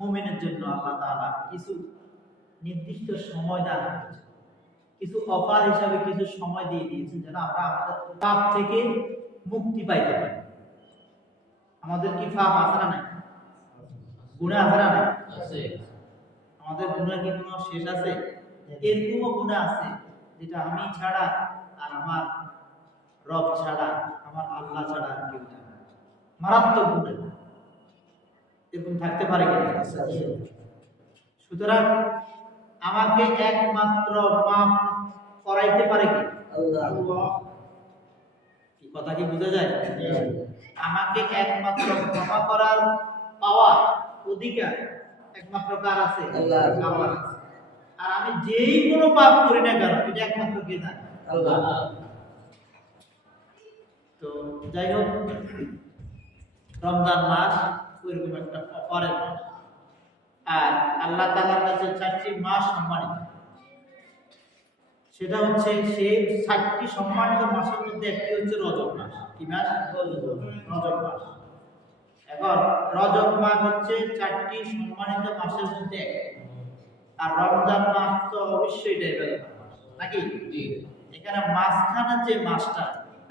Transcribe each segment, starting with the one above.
মুমিনের জন্য আল্লাহ তাআলা কিছু নির্দিষ্ট সময় দান করেছেন, কিছু অফার হিসাবে কিছু সময় দিয়ে দিয়েছেন যেন আমরা আমাদের পাপ থেকে মুক্তি পাইতে পারি। আমাদের কি পাপ আছে না নাই? গুনাহ আছে না নাই? আছে। আমাদের গুনাহ কি কোনো শেষ আছে? এরকমও গুনাহ আছে যেটা আমি ছাড়া আর আমার রব ছাড়া, আমার আল্লাহ ছাড়া আর কেউ জানে না। মারাত্মক গুনাহ এরকম থাকতে পারে কিনা? সুতরাং আমাকে একমাত্র মাফ করাইতে পারে কি? আল্লাহ। কি কথা কি বোঝা যায়? আমাকে একমাত্র ক্ষমা করার পাওয়ার অধিকার একমাত্র কার আছে? আল্লাহর আছে। আর আমি যেই কোনো পাপ করি না কেন এটা একমাত্র কে জানে? আল্লাহ। তো যাই হোক, রমজান মাস ওইরকম একটা অফারের মাস, আর আল্লাহ তাআলার কাছে 4টি মাস সম্মানিত। সেটা হচ্ছে সেই 7টি সম্মানিত মাসের মধ্যে একটি হচ্ছে রজব মাস। কি মাস? রজব মাস। এখন রজব মাস হচ্ছে 4টি সম্মানিত মাসের মধ্যে একটি, আর রমজান মাস তো অবশ্যই এটা ইবাদতের মাস নাকি? জি। এখানে মাঝখানে যে মাসটা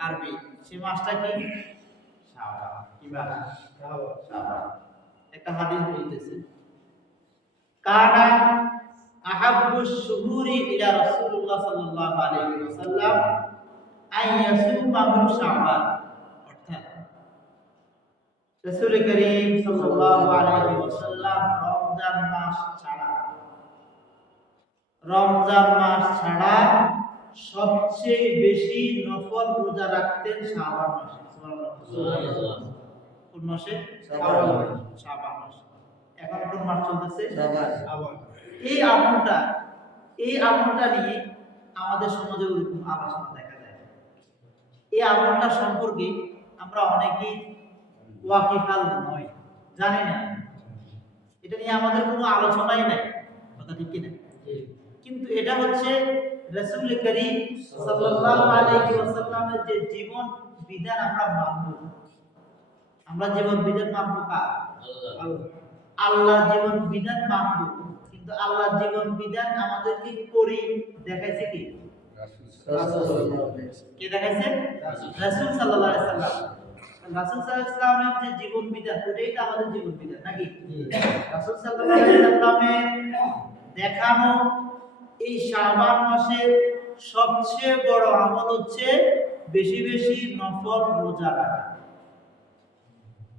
আরবি, সেই মাসটা কি? শাবান। কি মাস? শাবান। একটা হাদিস বলতেছে, কানা আহাব্বুশ শুহুরি ইলা রাসূলুল্লাহ সাল্লাল্লাহু আলাইহি ওয়াসাল্লাম আইয়াসুমাহু শাবান। অর্থাৎ রাসূল করিম সাল্লাল্লাহু আলাইহি ওয়াসাল্লাম রমজান মাস ছাড়া সবচেয়ে বেশি নফল রোজা রাখতেন শাবান মাসে। সুবহানাল্লাহ। কোন মাসে? শাবান মাসে। এখন কোন মাস চলতেছে? শাবান। এই আমলটা নিয়ে আমাদের সমাজে ওরকম আলোচনা দেখা যায়। এই আমলটা সম্পর্কে আমরা অনেকেই ওয়াকিফাল নই, জানি না। এটা নিয়ে আমাদের কোনো আলোচনাই নাই, কথা ঠিক কিনা? কিন্তু এটা হচ্ছে রাসূল করিম সাল্লাল্লাহু আলাইহি ওয়াসাল্লামের যে জীবন বিধান আমরা মানব। আমরা জীবন বিধান মানব কার? আল্লাহর জীবন বিধান মানব। কিন্তু আল্লাহর জীবন বিধান আমাদেরকে করি দেখাইছে কি? কে দেখাইছে? রাসূল সাল্লাল্লাহু আলাইহি ওয়াসাল্লাম। রাসূল সাল্লাল্লাহু আলাইহি ওয়াসাল্লামের যে জীবন বিধান ওটাই তো আমাদের জীবন বিধান নাকি? রাসূল সাল্লাল্লাহু আলাইহি ওয়াসাল্লামের দেখানো এই শাবান মাসের সবচেয়ে বড় আমল হচ্ছে বেশি বেশি নফল রোজা রাখা।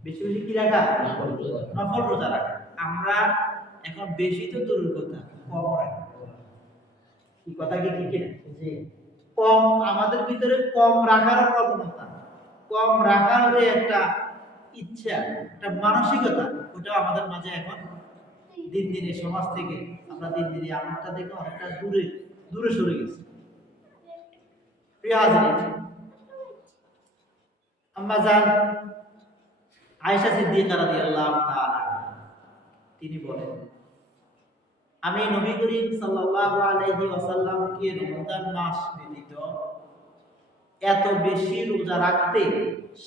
বেশি বেশি কি রাখা? নফল রোজা রাখা। আমরা এখন বেশি তো দূরের কথা, কম রাখি। কি কথা কি ঠিক না? কম, আমাদের ভিতরে কম রাখার প্রবণতা, কম রাখার যে একটা ইচ্ছা, একটা মানসিকতা, ওটা আমাদের মাঝে এখন দিন দিন এই সমাজ থেকে আমরা দিন দিন এই আমলটা থেকে অনেকটা দূরে সরে গেছি। প্রিয় হাজিরিন, আম্মা জান আয়েশা সিদ্দিকা রাদিয়াল্লাহু তাআলা তিনি বলেন, আমি নবী করিম সাল্লাল্লাহু আলাইহি ওয়াসাল্লামকে রমজান মাস ব্যতীত এত বেশি রোজা রাখতে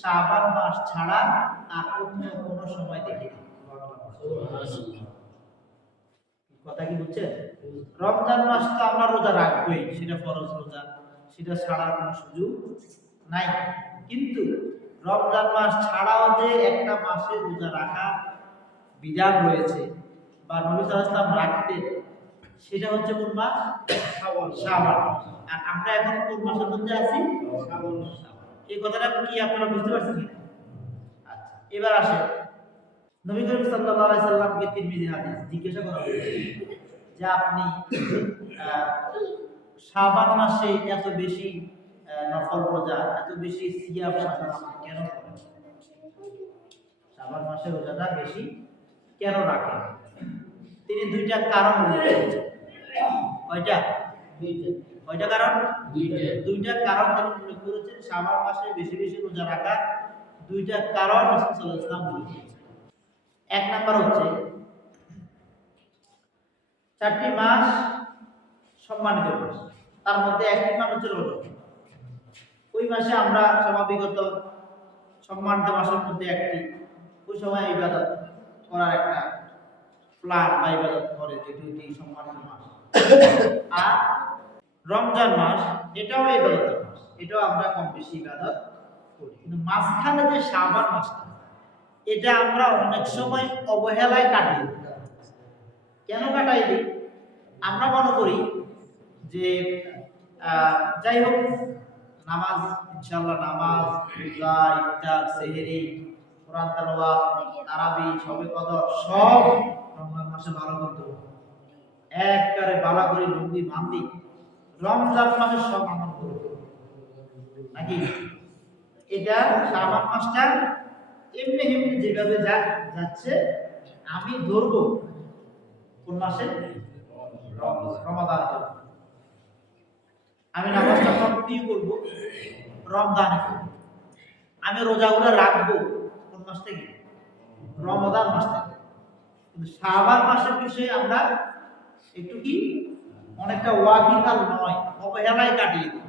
শাবান মাস ছাড়া আর অন্য কোন সময় দেখিনি। সুবহানাল্লাহ। কথা কি বুঝছেন? রমজান মাস তো আমরা রোজা রাখবোই, সেটা ফরজ রোজা, সেটা ছাড়ার কোনো সুযোগ নাই। কিন্তু রমজান মাস ছাড়াও যে একটা মাসে রোজা রাখা বিধান রয়েছে বা নবী সাল্লাল্লাহু আলাইহি ওয়াসাল্লাম রাখতেন, সেটা হচ্ছে কোন মাস? শাবান। আর আমরা এখন কোন মাসের মধ্যে আছি? শাবান। এই কথাটা কি আপনারা বুঝতে পারছেন কি? আচ্ছা, এবার আসেন, নবী করিম সাল্লাল্লাহু আলাইহি সাল্লামকে তিরমিজির হাদিস জিজ্ঞাসা করা হয়েছে যে আপনি শাবান মাসে এত বেশি নফল রোজা, এত বেশি সিয়াম সাধারণ কেন করেন? শাবান মাসে রোজাটা বেশি কেন রাখেন? তিনি দুইটা কারণ বলেছেন। কয়টা? কয়টা কারণ? দুইটা কারণ তিনি উল্লেখ করেছেন শাবান মাসে বেশি বেশি রোজা রাখার দুইটা কারণ রাসূল সাল্লাল্লাহু আলাইহি ওয়াসাল্লাম বলেছেন। এক নাম্বার হচ্ছে 4টি মাস সম্মানিত মাস, তার মধ্যে একটি মাস হচ্ছে রজব। ওই মাসে আমরা স্বাভাবিকত সম্মানিত মাসের মধ্যে একটি, ওই সময় ইবাদত করার একটা প্ল্যান বা ইবাদত করে, যেটি সম্মানিত মাস। আর রমজান মাস এটাও ইবাদতের মাস, এটাও আমরা কম বেশি ইবাদত করি। কিন্তু মাঝখানে যে শাবান মাসটা, এটা আমরা অনেক সময় অবহেলায় কাটিয়ে দিই। কেন কাটাই দিই? আমরা মনে করি যে যাই হোক, নামাজ, ইনশাআল্লাহ নামাজ, রোজা, ইফতার, সেহরি, কোরআন তেলাওয়াত, তারাবি, শবে কদর সব রমজান মাসে ভালো করতে হবে। একবারে বালা করে লুঙ্গি বান্ধি রমজান মাসে সব আমল করতে হবে নাকি? এটা শাবান মাসটা এমনি এমনি যেভাবে যাচ্ছে আমি ধরবো কোন মাসে? রমাদানে। আমি নামাজটা কন্টিনিউ করব রমজানে। আমি রোজাগুলো রাখবো কোন মাস থেকে? রমাদান মাস থেকে। কিন্তু শাবান মাসের বিষয়ে আমরা একটু কি অনেকটা ওয়াকিফাল নয়, অবহেলায় কাটিয়ে দিই।